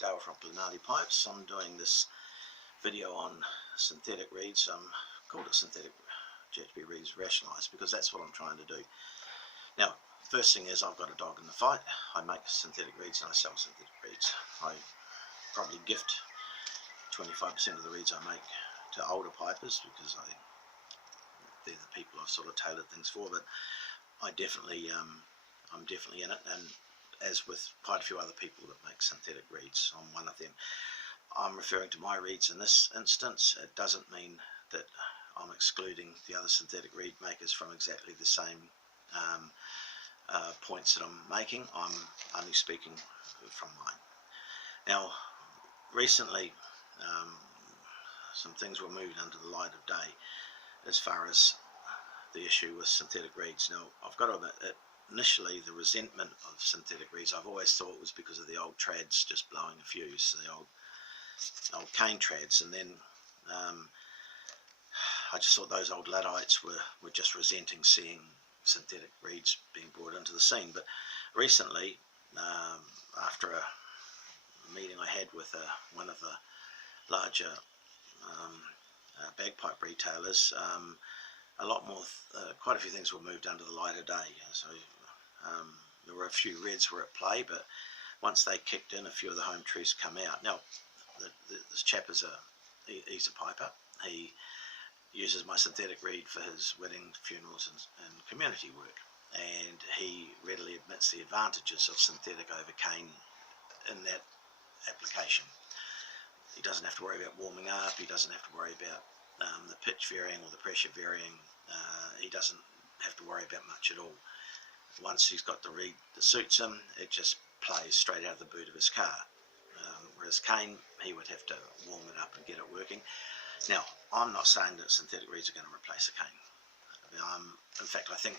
Dale from Pipes. I'm doing this video on synthetic reeds. Called it synthetic GHB reeds rationalized because that's what I'm trying to do. Now, first thing is I've got a dog in the fight. I make synthetic reeds and I sell synthetic reeds. I probably gift 25% of the reeds I make to older pipers because they're the people I've sort of tailored things for. But I'm definitely in it, and as with quite a few other people that make synthetic reeds, I'm one of them. I'm referring to my reeds in this instance. It doesn't mean that I'm excluding the other synthetic reed makers from exactly the same points that I'm making. I'm only speaking from mine. Now, recently some things were moved under the light of day as far as the issue with synthetic reeds. Now, I've got to admit that initially the resentment of synthetic reeds I've always thought was because of the old trads just blowing a fuse, the old cane trads, and then I just thought those old Luddites were just resenting seeing synthetic reeds being brought into the scene. But recently, after a meeting I had with one of the larger bagpipe retailers, a lot more, quite a few things were moved under the light of day. So there were a few reds were at play, but once they kicked in, a few of the home truths come out. Now, this chap he's a piper. He uses my synthetic reed for his weddings, funerals, and community work, and he readily admits the advantages of synthetic over cane in that application. He doesn't have to worry about warming up. He doesn't have to worry about the pitch varying or the pressure varying. He doesn't have to worry about much at all. Once he's got the reed that suits him, it just plays straight out of the boot of his car. Whereas cane, he would have to warm it up and get it working. Now, I'm not saying that synthetic reeds are going to replace a cane. In fact, I think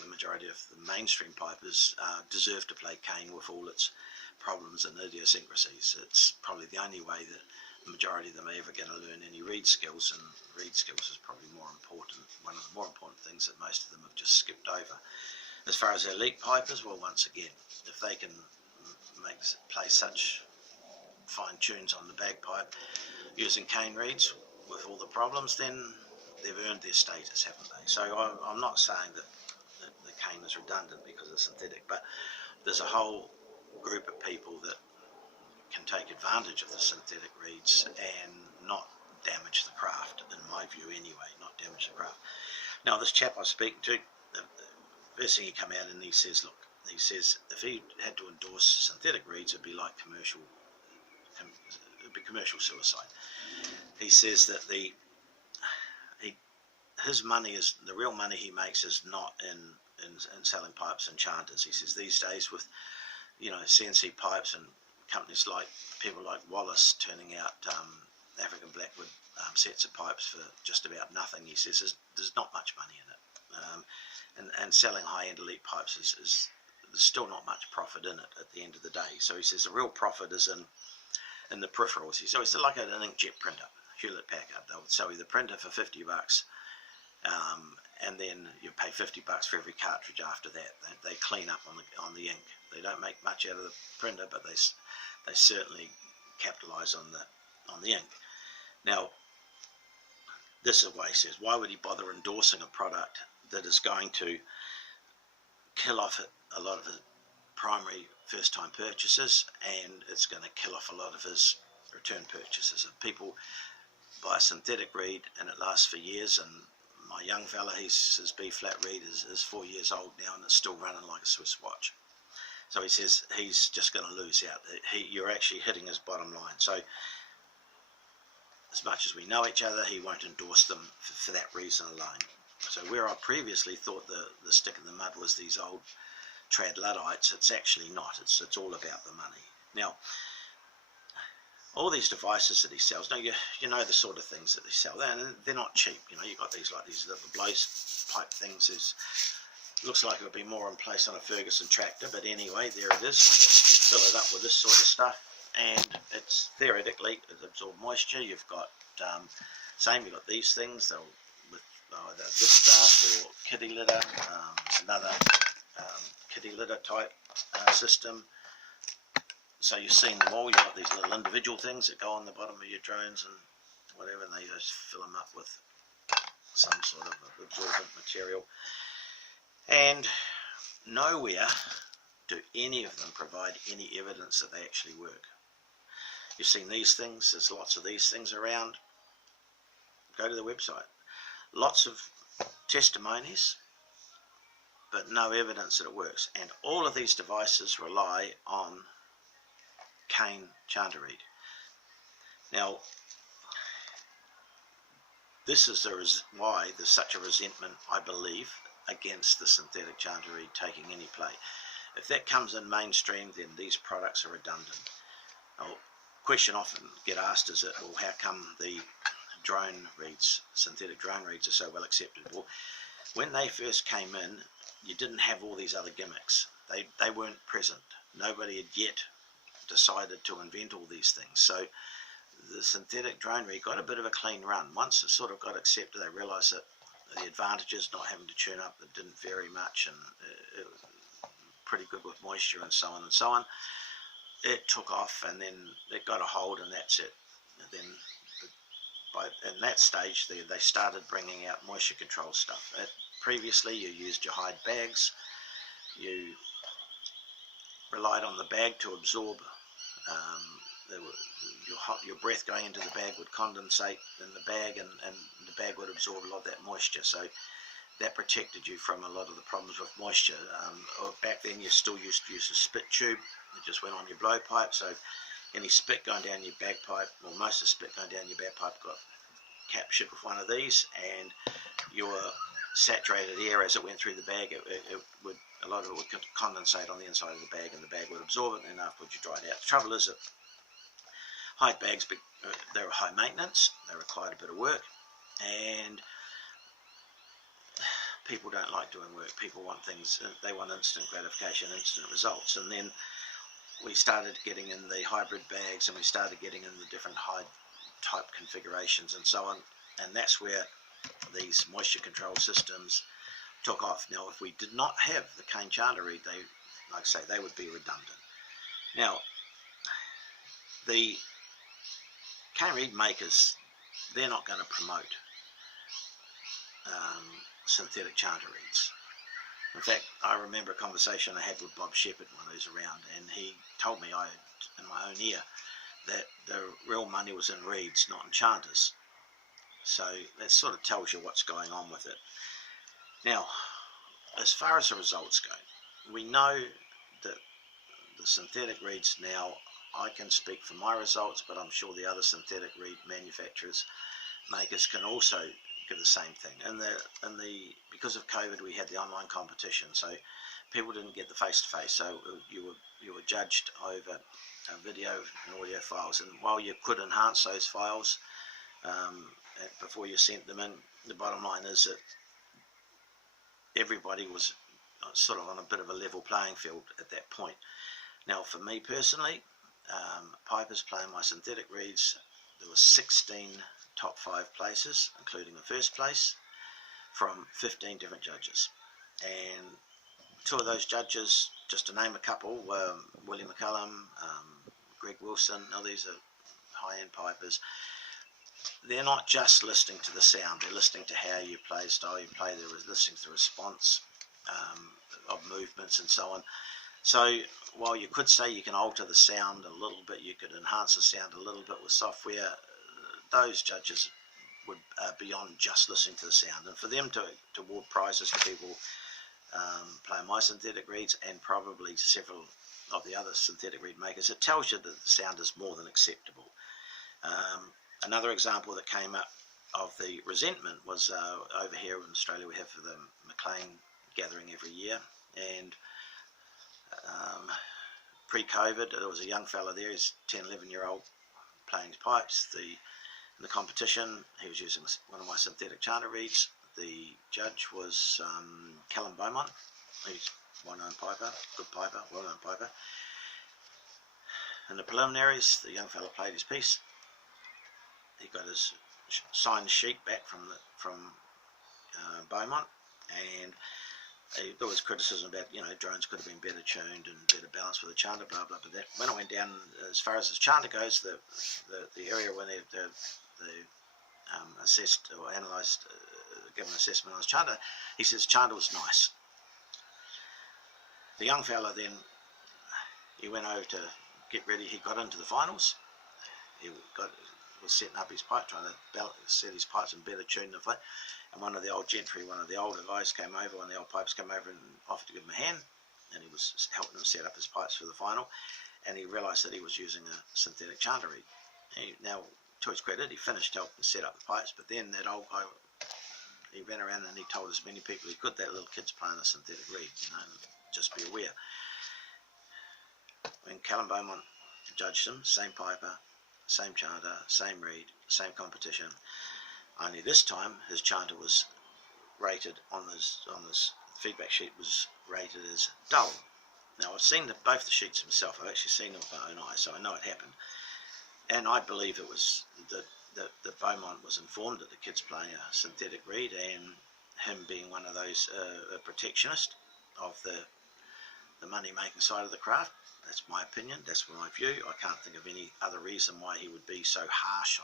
the majority of the mainstream pipers deserve to play cane with all its problems and idiosyncrasies. It's probably the only way that the majority of them are ever going to learn any reed skills, and reed skills is probably more important, one of the more important things that most of them have just skipped over. As far as elite pipers, well, once again, if they can play such fine tunes on the bagpipe using cane reeds with all the problems, then they've earned their status, haven't they? So I'm not saying that the cane is redundant because it's synthetic, but there's a whole group of people that can take advantage of the synthetic reeds and not damage the craft, in my view anyway, not damage the craft. Now, this chap I was speaking to, the first thing he come out and he says, look, he says if he had to endorse synthetic reeds, it'd be like commercial suicide. He says that his money is, the real money he makes is not in selling pipes and chanters. He says these days with, you know, CNC pipes and companies like people like Wallace turning out African Blackwood sets of pipes for just about nothing, he says there's not much money in it, and selling high-end elite pipes there's still not much profit in it at the end of the day. So he says the real profit is in the peripherals. So it's like an inkjet printer, Hewlett Packard. They'll sell you the printer for $50, and then you pay $50 for every cartridge after that. They clean up on the ink. They don't make much out of the printer, but they certainly capitalize on the ink. Now, this is why he says, why would he bother endorsing a product that is going to kill off a lot of his primary first-time purchases, and it's going to kill off a lot of his return purchases? If people buy a synthetic reed and it lasts for years, and my young fella, his B-flat reed is 4 years old now and it's still running like a Swiss watch. So he says he's just going to lose out. You're actually hitting his bottom line. So as much as we know each other, he won't endorse them for that reason alone. So where I previously thought the stick in the mud was these old trad Luddites, it's actually not. It's all about the money. Now, all these devices that he sells, now you know the sort of things that they sell, they're not cheap. You know, you've got these little blow pipe things. Looks like it would be more in place on a Ferguson tractor, but anyway, there it is. When you fill it up with this sort of stuff, and it's theoretically it absorbs moisture. You've got you've got these things. They'll with either this stuff or kitty litter, another kitty litter type system. So you've seen them all. You've got these little individual things that go on the bottom of your drones and whatever, and they just fill them up with some sort of absorbent material. And nowhere do any of them provide any evidence that they actually work. You've seen these things, there's lots of these things around. Go to the website. Lots of testimonies, but no evidence that it works. And all of these devices rely on cane chanterreed. Now, this is why there's such a resentment, I believe, against the synthetic chanterreed taking any play. If that comes in mainstream, then these products are redundant. Now, question often get asked is, well, how come the drone reeds, synthetic drone reeds, are so well accepted? Well, when they first came in, you didn't have all these other gimmicks. They weren't present. Nobody had yet decided to invent all these things. So the synthetic drone reed got a bit of a clean run. Once it sort of got accepted, they realised that the advantages, not having to tune up, it didn't vary much, and it was pretty good with moisture and so on and so on. It took off, and then it got a hold, and that's it. And then in that stage, they started bringing out moisture control stuff. Previously, you used your hide bags. You relied on the bag to absorb. Your breath going into the bag would condensate in the bag, and the bag would absorb a lot of that moisture. So that protected you from a lot of the problems with moisture. Back then, you still used to use a spit tube. It just went on your blowpipe. So any spit going down your bagpipe, or most of the spit going down your bagpipe, got captured with one of these, and your saturated air, as it went through the bag, a lot of it would condensate on the inside of the bag, and the bag would absorb it, and afterwards you dried out. The trouble is that hide bags, they're high maintenance, they required a bit of work, and people don't like doing work. People want things, they want instant gratification, instant results. And then we started getting in the hybrid bags, and we started getting in the different hide type configurations and so on, and that's where these moisture control systems took off. Now, if we did not have the cane chanterreed, like I say, they would be redundant. Now, the cane reed makers, they're not going to promote synthetic chanterreeds. In fact, I remember a conversation I had with Bob Shepherd when he was around, and he told me, in my own ear, that the real money was in reeds, not in chanters. So that sort of tells you what's going on with it. Now, as far as the results go, we know that the synthetic reeds now, I can speak for my results, but I'm sure the other synthetic reed manufacturers, makers, can also give the same thing. And because of COVID, we had the online competition, so people didn't get the face-to-face. So you were judged over video and audio files, and while you could enhance those files before you sent them in, the bottom line is that everybody was sort of on a bit of a level playing field at that point. Now, for me personally, Pipers playing my synthetic reeds, there were 16 top 5 places, including the first place, from 15 different judges. And 2 of those judges, just to name a couple, were William McCullum, Greg Wilson. Now, these are high-end pipers. They're not just listening to the sound, they're listening to how you play, style you play, they're listening to the response of movements and so on. So while you could say you can alter the sound a little bit, you could enhance the sound a little bit with software, those judges would beyond just listening to the sound. And for them to award prizes to people playing my synthetic reeds, and probably several of the other synthetic reed makers, it tells you that the sound is more than acceptable. Another example that came up of the resentment was over here in Australia, we have the McLean gathering every year, and pre-COVID there was a young fella there, he's 10, 11-year-old, playing his pipes. In the competition, he was using one of my synthetic chanter reeds. The judge was Callum Beaumont, who's a well-known piper, good piper, well-known piper. In the preliminaries, the young fella played his piece. He got his signed sheet back from Beaumont, and there was criticism about, drones could have been better tuned and better balanced with the chanter, blah blah. But when I went down, as far as the chanter goes, the area when they assessed or analysed, given an assessment on his chanter, he says chanter was nice. The young fella then, he went over to get ready. He got into the finals. He was setting up his pipe, trying to set his pipes in better tune than flat. And one of the old gentry, one of the older guys came over, one of the old pipes came over and offered to give him a hand, and he was helping him set up his pipes for the final, and he realised that he was using a synthetic chanter reed. Now, to his credit, he finished helping set up the pipes, but then that old guy, he ran around and he told as many people he could that little kid's playing a synthetic reed, just be aware. When Callum Beaumont judged him, same piper, same chanter, same reed, same competition, only this time his chanter was rated on this feedback sheet, was rated as dull. Now, I've seen both the sheets myself. I've actually seen them with my own eyes, so I know it happened. And I believe it was that Beaumont was informed that the kid's playing a synthetic reed, and him being one of those a protectionist of the money-making side of the craft. That's my opinion. That's my view. I can't think of any other reason why he would be so harsh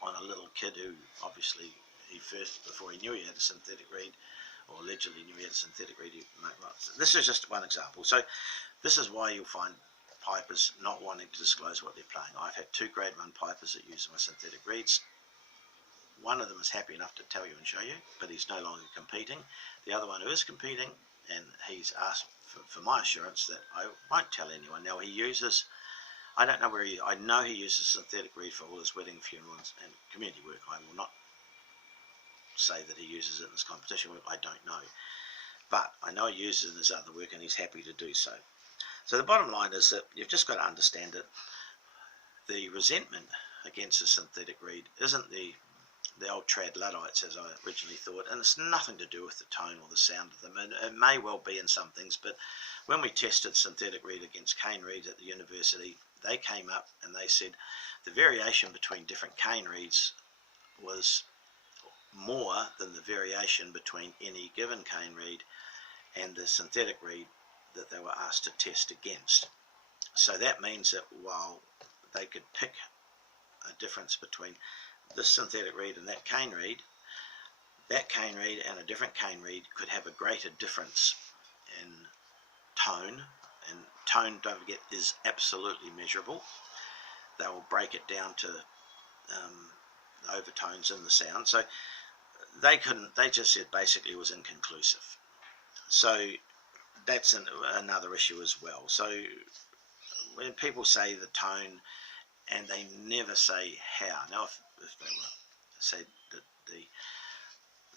on a little kid who obviously before he knew he had a synthetic reed, or allegedly knew he had a synthetic reed. This is just one example. So this is why you'll find pipers not wanting to disclose what they're playing. I've had 2 grade 1 pipers that use my synthetic reeds. One of them is happy enough to tell you and show you, but he's no longer competing. The other one who is competing, and he's asked for my assurance that I won't tell anyone. Now, he uses, I don't know where I know he uses synthetic reed for all his wedding, funerals and community work. I will not say that he uses it in his competition work. I don't know, but I know he uses it in his other work, and he's happy to do so. So the bottom line is that you've just got to understand that the resentment against the synthetic reed isn't the old trad Luddites, as I originally thought, and it's nothing to do with the tone or the sound of them. And it may well be in some things, but when we tested synthetic reed against cane reeds at the university, they came up and they said the variation between different cane reeds was more than the variation between any given cane reed and the synthetic reed that they were asked to test against. So that means that while they could pick a difference between this synthetic reed and that cane reed and a different cane reed could have a greater difference in tone, and tone, don't forget, is absolutely measurable. They will break it down to the overtones in the sound. So they just said basically it was inconclusive. So that's another issue as well. So when people say the tone and they never say how, now if they were say that the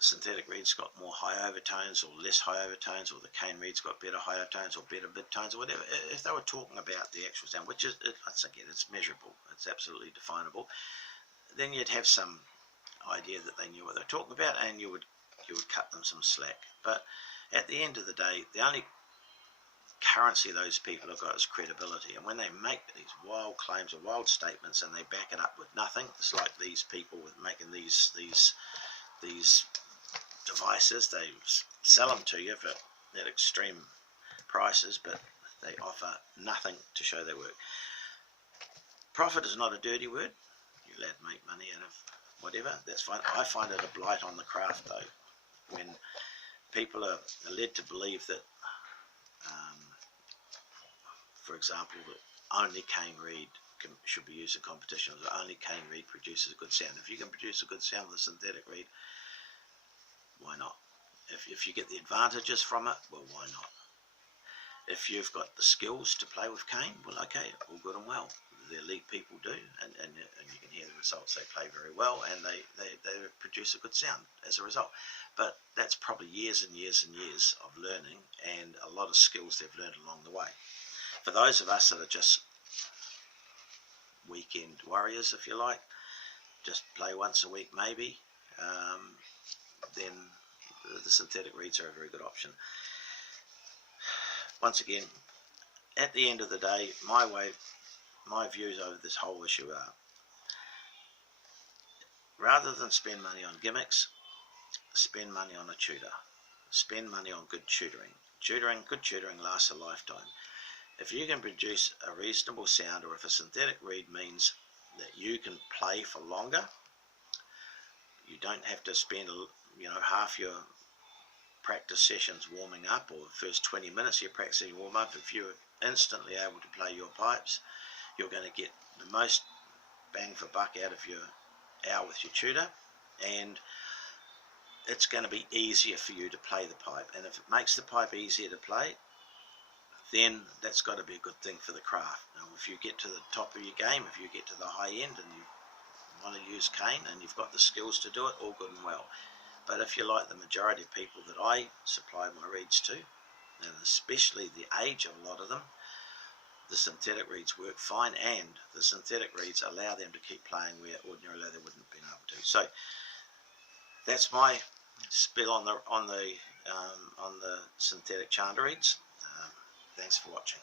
synthetic reed's got more high overtones or less high overtones, or the cane reed's got better high overtones or better mid tones or whatever, if they were talking about the actual sound, which is, again, it's measurable, it's absolutely definable, then you'd have some idea that they knew what they were talking about, and you would cut them some slack. But at the end of the day, the only currency those people have got is credibility, and when they make these wild claims or wild statements and they back it up with nothing, it's like these people with making these devices. They sell them to you at extreme prices, but they offer nothing to show their work. Profit is not a dirty word. You're allowed to make money out of whatever, that's fine. I find it a blight on the craft, though, when people are led to believe that for example, that only cane reed should be used in competitions, that only cane reed produces a good sound. If you can produce a good sound with a synthetic reed, why not? If you get the advantages from it, well, why not? If you've got the skills to play with cane, well, okay, all good and well. The elite people do, and you can hear the results. They play very well, and they produce a good sound as a result. But that's probably years and years and years of learning, and a lot of skills they've learned along the way. For those of us that are just weekend warriors, if you like, just play once a week maybe, then the synthetic reeds are a very good option. Once again, at the end of the day, my views over this whole issue are, rather than spend money on gimmicks, spend money on a tutor. spend money on good tutoring. Good tutoring lasts a lifetime. If you can produce a reasonable sound, or if a synthetic reed means that you can play for longer, you don't have to spend half your practice sessions warming up, or the first 20 minutes you're practicing warm up. If you're instantly able to play your pipes, you're going to get the most bang for buck out of your hour with your tutor, and it's going to be easier for you to play the pipe. And if it makes the pipe easier to play, then that's got to be a good thing for the craft. Now, if you get to the top of your game, if you get to the high end and you want to use cane and you've got the skills to do it, all good and well. But if you're like the majority of people that I supply my reeds to, and especially the age of a lot of them, the synthetic reeds work fine, and the synthetic reeds allow them to keep playing where ordinarily they wouldn't have been able to. So that's my spill on the synthetic chanter reeds. Thanks for watching.